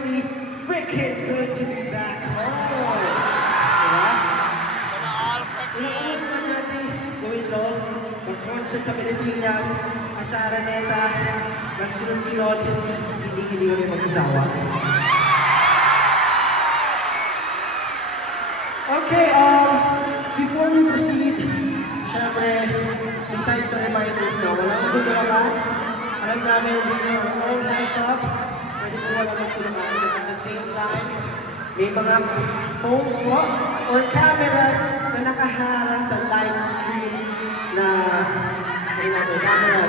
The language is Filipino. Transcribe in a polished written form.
finally freaking good to be back home. Diba? Inuulit na natin gawin to, mag-concert sa Pilipinas at sa Araneta, magsunod-sunod, hindi kami magsasawa. Okay, before we proceed, syempre, besides the reminders na walang matutulakan, alam namin, we are all hyped up, pwede po walang matutulakan, but at the same time, may mga phones mo or cameras na nakaharang sa live stream na cameras.